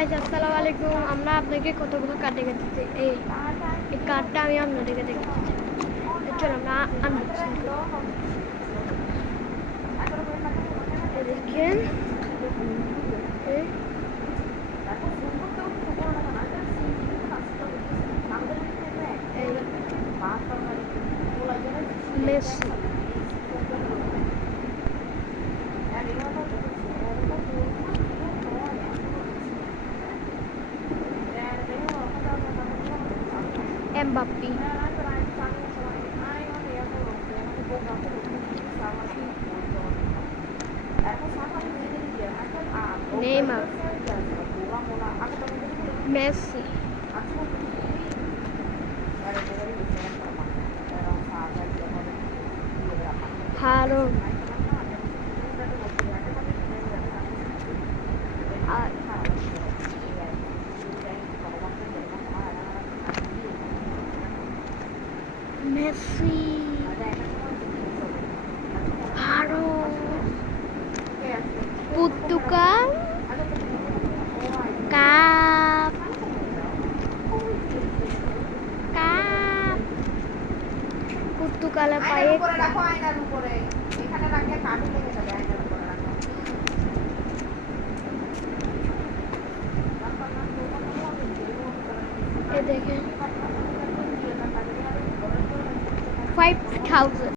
Guys আসসালামু আলাইকুম। আমরা আপনাকে কতগুলো কার্ড দেখে দিচ্ছি। এই কার্ডটা আমি আপনাদেরকে দেখে দিচ্ছি। চলো আমরা আনবক্সিং দেখেন। Messi Mbappe Neymar Messi Harun Messi Harun Portugal cup পর্তুগালের পায়ে দেখেন 5000